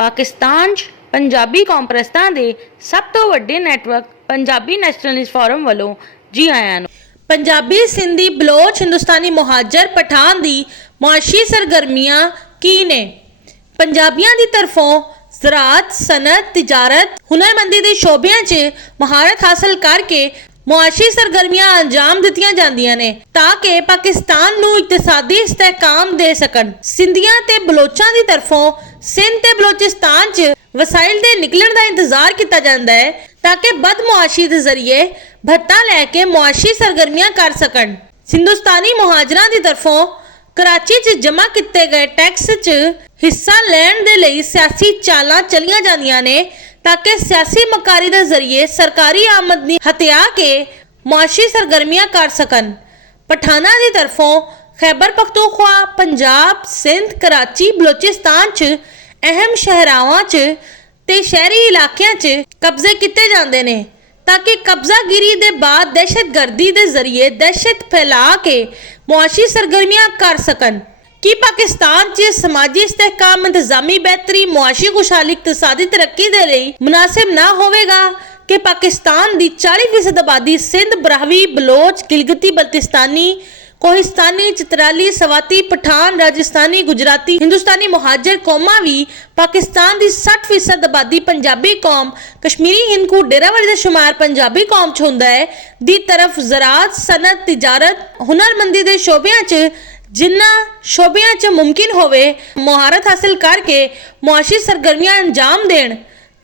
पाकिस्तान 'ਚ पंजाबी कॉम्प्रैसां दे सब तो वड्डे नैटवर्क पंजाबी नैशनलिस्ट फोरम वालों जी आयां नूं। पंजाबी, सिंधी, बलोच, हिंदुस्तानी मुहाजर, पठान दी मुआशी सरगर्मियां की ने? पंजाबियां दी तरफों ज़राअत, सनत, तिजारत, हुनरमंदी दे शोबियां 'ਚ महारत हासिल करके मुआशी सरगर्मियां अंजाम दित्तियां जांदियां ने ताकि पाकिस्तान नूं इकतसादी इस्तेहकाम दे सकन। सिंधियां ते बलोचां दी तरफों सिंध ते बलोचिस्तान 'ਚ वसाइल दे निकलण दा इंतजार किया जाता है ताकि बदमुआशी के जरिए भत्ता लैके मुआशी सरगर्मियां कर सकन। हिंदुस्तानी मुहाजरां दी तरफों कराची 'ਚ जमा किए गए टैक्स 'ਚ हिस्सा लैण दे लई सियासी चालां चलियां जांदियां ने ताकि सियासी मकारी के जरिए सरकारी आमदनी हथिया के मुआशी सरगर्मियां कर सकन। पठाना की तरफों खैबर पख्तूनख्वा, पंजाब, सिंध, कराची, बलोचिस्तान 'ਚ अहम शहरावां 'ਚ ते शहरी इलाकों 'ਚ कब्जे किए जाते हैं ताकि कब्जागिरी के बाद दहशतगर्दी के जरिए दहशत फैला के मुआशी सरगर्मियां कर सकन। कि पाकिस्तान 'ਚ समाजी इस्तेहकाम, इंतजामी बेहतरी, मुआशी खुशहाली, इकतसादी तरक्की के लिए मुनासिब ना होवेगा कि पाकिस्तान की 40% आबादी सिंध, बराहवी, बलोच, गिलगिती बल्तिस्तानी, कोहिस्तानी, चित्राली, सवाती, पठान, राजस्थानी, गुजराती, हिंदुस्तानी मुहाजर कौमां भी पाकिस्तान की 60% आबादी पंजाबी कौम, कश्मीरी हिंदकू, डेरावाली का शुमार पंजाबी कौम 'ਚ हुंदा है दी तरफ ज़राअत, सनत, तिजारत, हुनरमंदी के शोबियां 'ਚ जिन्ना शोबियां 'ਚ मुमकिन होवे मुहारत हासिल करके मुआशी सरगर्मियां अंजाम देण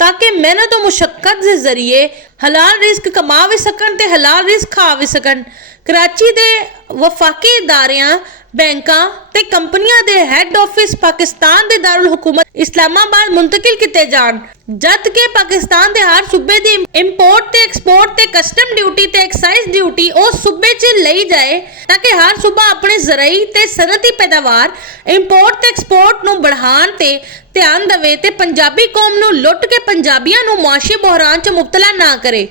ताकि मेहनत और मुशक्कत के जरिए हलाल रिस्क कमा भी सकन ते हलाल रिस्क खा भी सकन। कराची दे वफाकी इदारियां, बैंकां ते कंपनियां दे हैड ऑफिस पाकिस्तान दे दारुल हुकूमत इस्लामाबाद मुंतकिल किए जान जबकि पाकिस्तान दे हर सूबे दी इंपोर्ट ते एक्सपोर्ट ते कस्टम ड्यूटी ते एक्साइज ड्यूटी उस सूबे 'ਚ लई जाए ताकि हर सूबा अपने ज़रई ते सनती पैदावार इंपोर्ट ते एक्सपोर्ट नूं बढ़ाण ते ध्यान देवे ते पंजाबी कौम नूं लुੱਟ के पंजाबियां नूं मुआशी बहरान 'ਚ मुबतला ना करे।